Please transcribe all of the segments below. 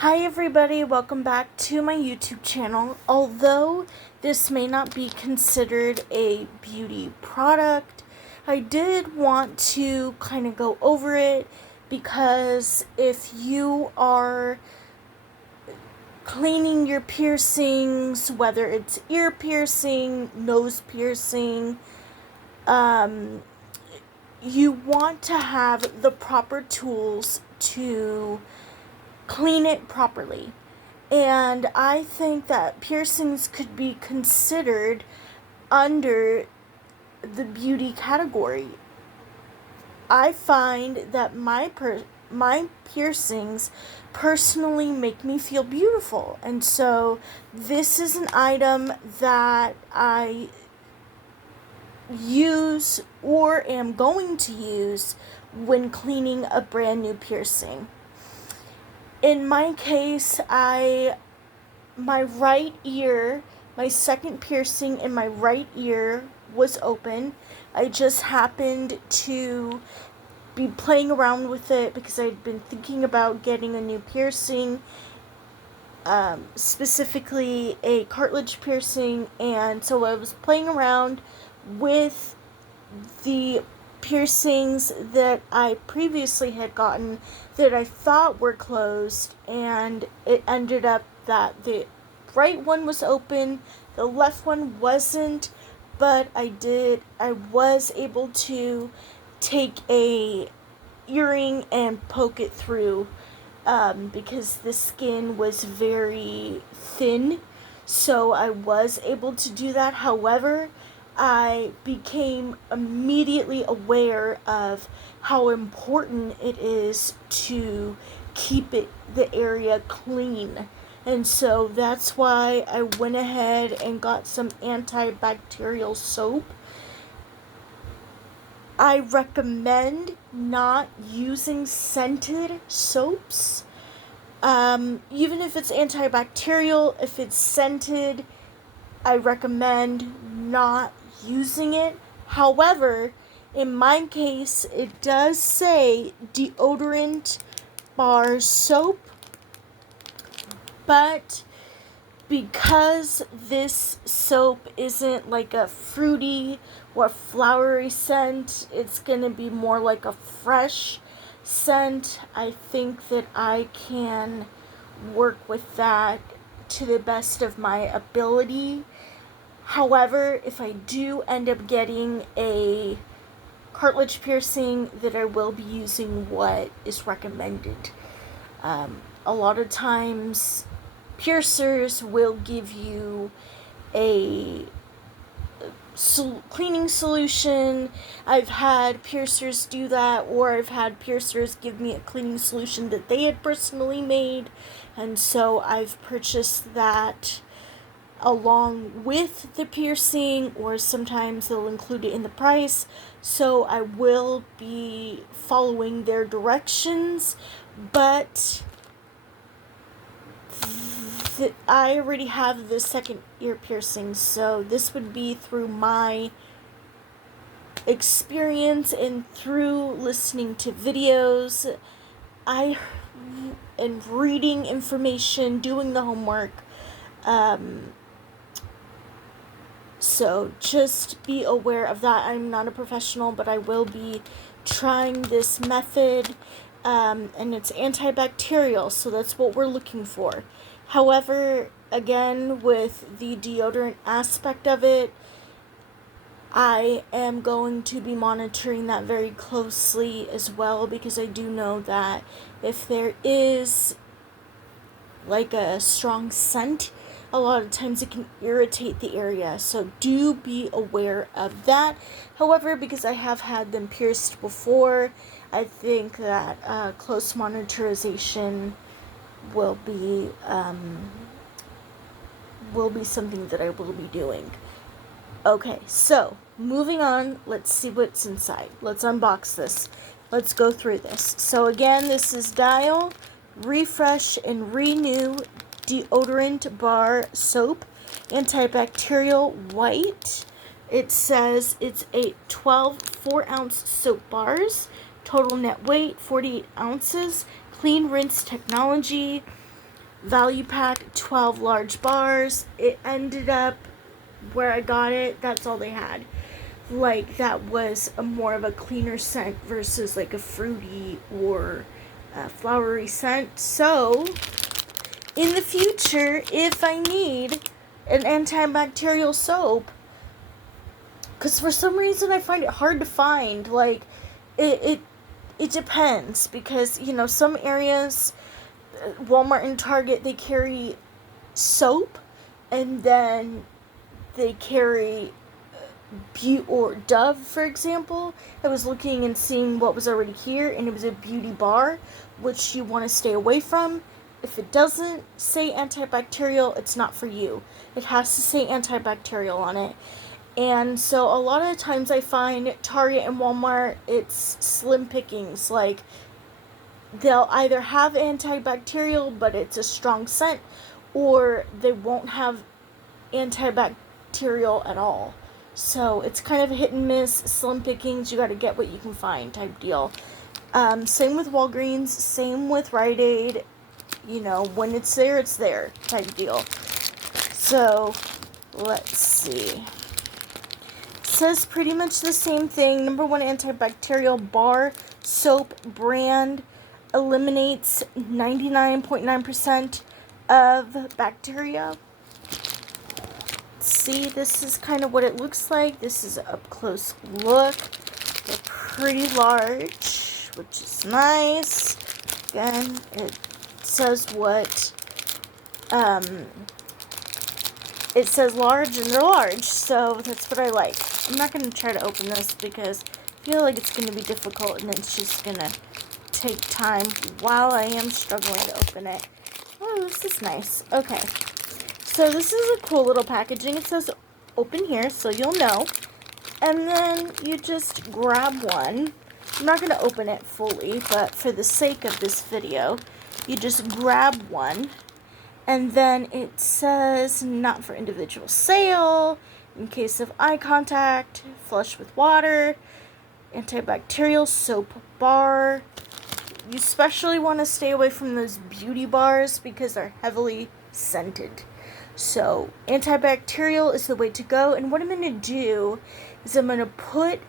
Hi everybody, welcome back to my YouTube channel. Although this may not be considered a beauty product, I did want to kind of go over it because if you are cleaning your piercings, whether it's ear piercing, nose piercing, you want to have the proper tools to clean it properly. And I think that piercings could be considered under the beauty category. I find that my piercings personally make me feel beautiful. And so this is an item that I use or am going to use when cleaning a brand new piercing. In my case, my right ear, my second piercing in my right ear was open. I just happened to be playing around with it because I'd been thinking about getting a new piercing, specifically a cartilage piercing, and so I was playing around with the piercings that I previously had gotten that I thought were closed, and it ended up that the right one was open, the left one wasn't, but I was able to take a earring and poke it through because the skin was very thin, so I was able to do that. However, I became immediately aware of how important it is to keep the area clean. And so that's why I went ahead and got some antibacterial soap. I recommend not using scented soaps. Even if it's antibacterial, if it's scented, I recommend not using it. However, in my case, it does say deodorant bar soap, but because this soap isn't like a fruity or flowery scent, it's going to be more like a fresh scent. I think that I can work with that to the best of my ability. However, if I do end up getting a cartilage piercing, that I will be using what is recommended. A lot of times, piercers will give you a cleaning solution. I've had piercers do that, or I've had piercers give me a cleaning solution that they had personally made, and so I've purchased that along with the piercing, or sometimes they'll include it in the price. So I will be following their directions, but I already have the second ear piercing, so this would be through my experience and through listening to videos, and reading information, doing the homework. So just be aware of that. I'm not a professional, but I will be trying this method, and it's antibacterial, so that's what we're looking for. However, again, with the deodorant aspect of it, I am going to be monitoring that very closely as well, because I do know that if there is like a strong scent, a lot of times it can irritate the area, so do be aware of that. However, because I have had them pierced before, I think that close monitorization will be something that I will be doing. Okay, so moving on, let's see what's inside. Let's unbox this. Let's go through this. So again, this is Dial Refresh and Renew Deodorant Bar Soap, Antibacterial White. It says it's a 12 4-ounce soap bars, total net weight 48 ounces, clean rinse technology, value pack, 12 large bars. It ended up where I got it, that's all they had. Like, that was a more of a cleaner scent versus like a fruity or a flowery scent. So, in the future, if I need an antibacterial soap, because for some reason I find it hard to find, like, it depends, because, you know, some areas, Walmart and Target, they carry soap, and then they carry or Dove, for example. I was looking and seeing what was already here, and it was a beauty bar, which you want to stay away from. If it doesn't say antibacterial, it's not for you. It has to say antibacterial on it. And so a lot of the times I find Target and Walmart, it's slim pickings. Like, they'll either have antibacterial, but it's a strong scent, or they won't have antibacterial at all. So it's kind of a hit and miss, slim pickings, you gotta get what you can find type deal. Same with Walgreens, same with Rite Aid. You know, when it's there type deal. So, let's see. It says pretty much the same thing. Number 1 antibacterial bar soap brand eliminates 99.9% of bacteria. See, this is kind of what it looks like. This is an up close look. They're pretty large, which is nice. Again, it says what, it says large, and they're large, so that's what I like. I'm not going to try to open this because I feel like it's going to be difficult, and it's just going to take time while I am struggling to open it. Oh, this is nice. Okay. So this is a cool little packaging. It says open here, so you'll know. And then you just grab one. I'm not going to open it fully, but for the sake of this video, you just grab one. And then it says not for individual sale, in case of eye contact, flush with water, antibacterial soap bar. You especially want to stay away from those beauty bars because they're heavily scented. So, antibacterial is the way to go. And what I'm going to do is I'm going to put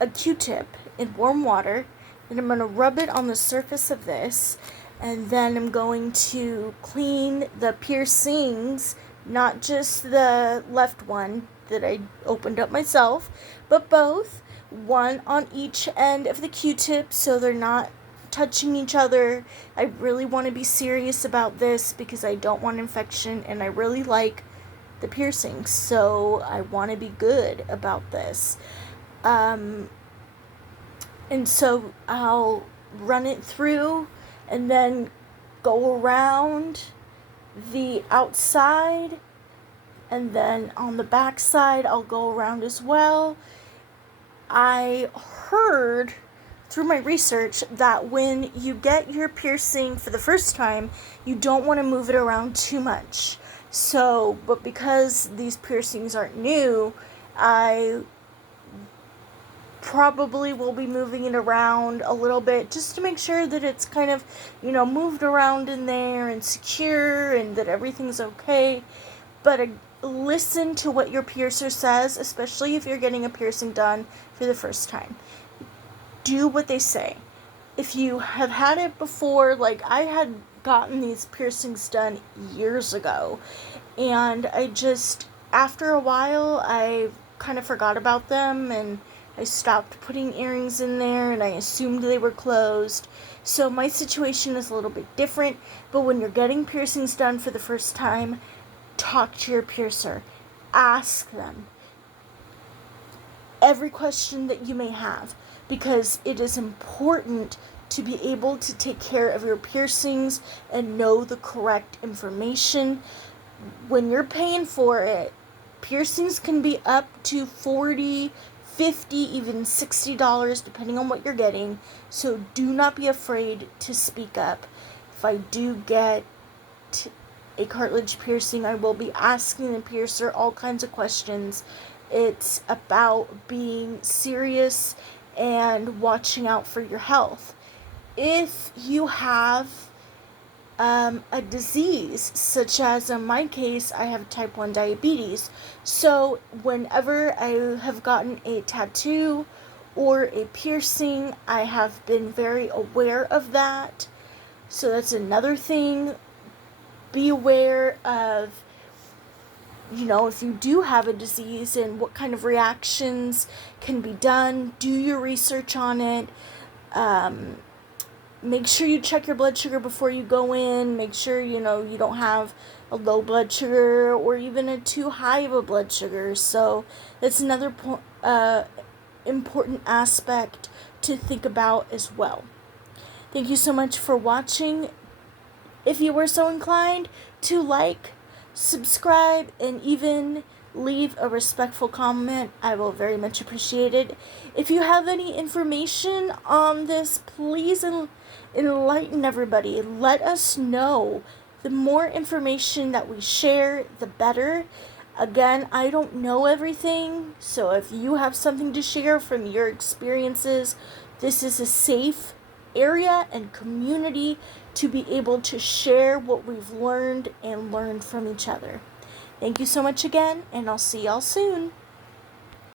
a Q-tip in warm water, and I'm going to rub it on the surface of this, and then I'm going to clean the piercings, not just the left one that I opened up myself, but both, one on each end of the Q-tip so they're not touching each other. I really want to be serious about this because I don't want infection, and I really like the piercings, so I want to be good about this. And so I'll run it through and then go around the outside, and then on the back side I'll go around as well. I heard through my research that when you get your piercing for the first time, you don't want to move it around too much. So, but because these piercings aren't new, I probably will be moving it around a little bit just to make sure that it's kind of, you know, moved around in there and secure and that everything's okay. But listen to what your piercer says, especially if you're getting a piercing done for the first time. Do what they say. If you have had it before, like I had gotten these piercings done years ago, and I just, after a while, I kind of forgot about them, and I stopped putting earrings in there, and I assumed they were closed. So my situation is a little bit different, but when you're getting piercings done for the first time, talk to your piercer. Ask them every question that you may have, because it is important to be able to take care of your piercings and know the correct information. When you're paying for it, piercings can be up to $40, $50, even $60 depending on what you're getting. So do not be afraid to speak up. If I do get a cartilage piercing, I will be asking the piercer all kinds of questions. It's about being serious and watching out for your health. If you have a disease, such as in my case, I have type 1 diabetes. So whenever I have gotten a tattoo or a piercing, I have been very aware of that. So that's another thing. Be aware of, if you do have a disease and what kind of reactions can be done. Do your research on it. Make sure you check your blood sugar before you go in. Make sure, you don't have a low blood sugar or even a too high of a blood sugar. So that's another important aspect to think about as well. Thank you so much for watching. If you were so inclined to like, subscribe, and even leave a respectful comment, I will very much appreciate it. If you have any information on this, please enlighten everybody. Let us know. The more information that we share, the better. Again, I don't know everything, so if you have something to share from your experiences, this is a safe area and community to be able to share what we've learned and learn from each other. Thank you so much again, and I'll see y'all soon.